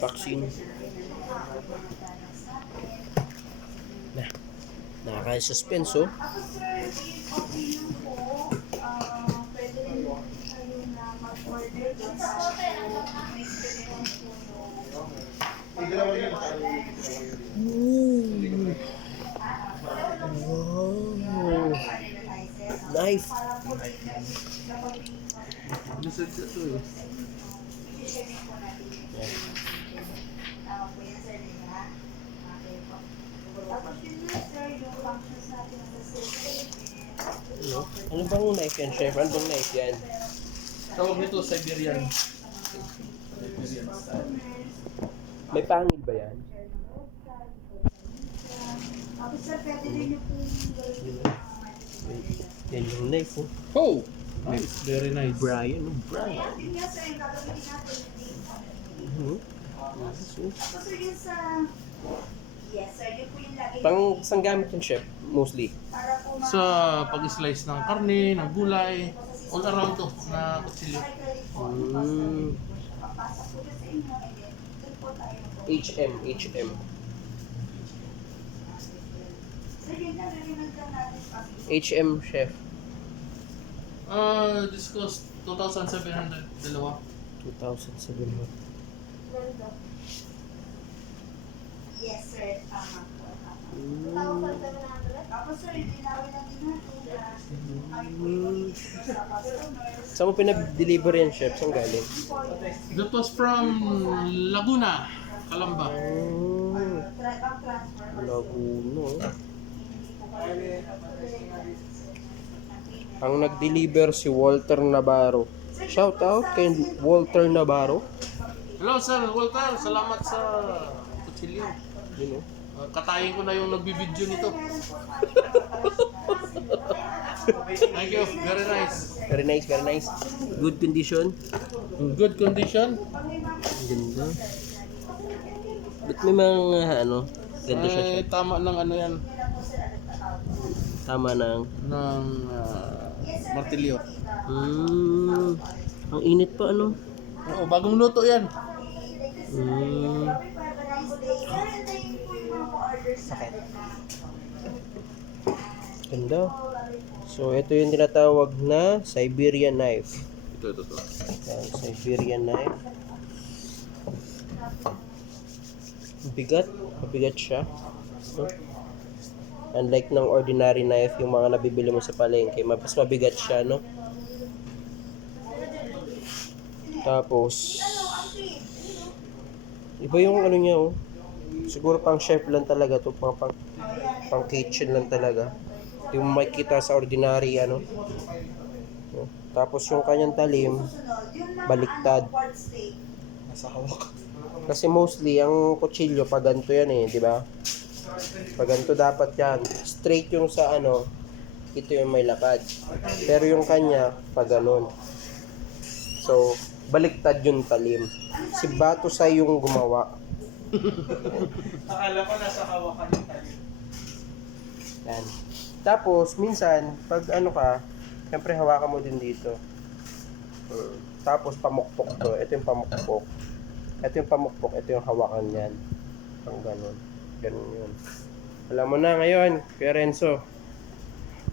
Vaccine. Nakaka-suspense, oh. Ooh. Wow. Knife. Ano bang knife yan, chef? Ano bang knife yan? Tawag nito Siberian. May pangil ba yan? Yan yung knife, oh. Oh! Nice. Very nice. Brian, oh, Brian. Pang saan gamit yung chef? Mostly? Sa pag-slice ng karne, ng gulay, all around to na kutsilyo. HM. HM, chef. This cost 2,700 dalawa. 2,700. Yes, sir. Tama po. 2,700? Tapos, sir, linawin lang din Saan mo pinag-deliver yan, chef? Saan galing? That was from Laguna, Calamba. Laguna. Ang nag-deliver si Walter Navarro. Shout out kay Walter Navarro. Hello, Sir Walter. Salamat sa kutsilyo. You know? Katayin ko na yung nagbibideo nito. Thank you. Very nice. Very nice. Good condition. In good condition. Ganda. Ba't may mga ganda siya siya? Tama ng ano yan. Tama ng martilyo. Ang init pa, ano? Oo, bagong luto yan. Sakit. Ganda. So, ito yung tinatawag na Siberian knife. Ito. Yan, Siberian knife. Mabigat siya. Unlike ng ordinary knife, yung mga nabibili mo sa palengke, mas mabigat siya, no? Tapos, iba yung ano niya, oh. Siguro pang chef lang talaga to, pang kitchen lang talaga. Yung makikita sa ordinary, ano. Tapos yung kanyang talim, baliktad. Nasa hawak. Kasi mostly, ang kutsilyo, pag ganito yan eh, di ba? Pag ganito dapat yan. Straight yung sa ano, ito yung may lapad. Pero yung kanya, pag ganon. So, baliktad yung talim. Si Batusay yung gumawa. Akala ko nasa hawakan yung talim. Yan. Tapos, minsan, pag ano ka, syempre hawakan mo din dito. Tapos, pamukpok to. Ito yung pamukpok. Ito yung hawakan yan. Pang ganon. Ganun yun. Alam mo na ngayon, Kuya Renzo.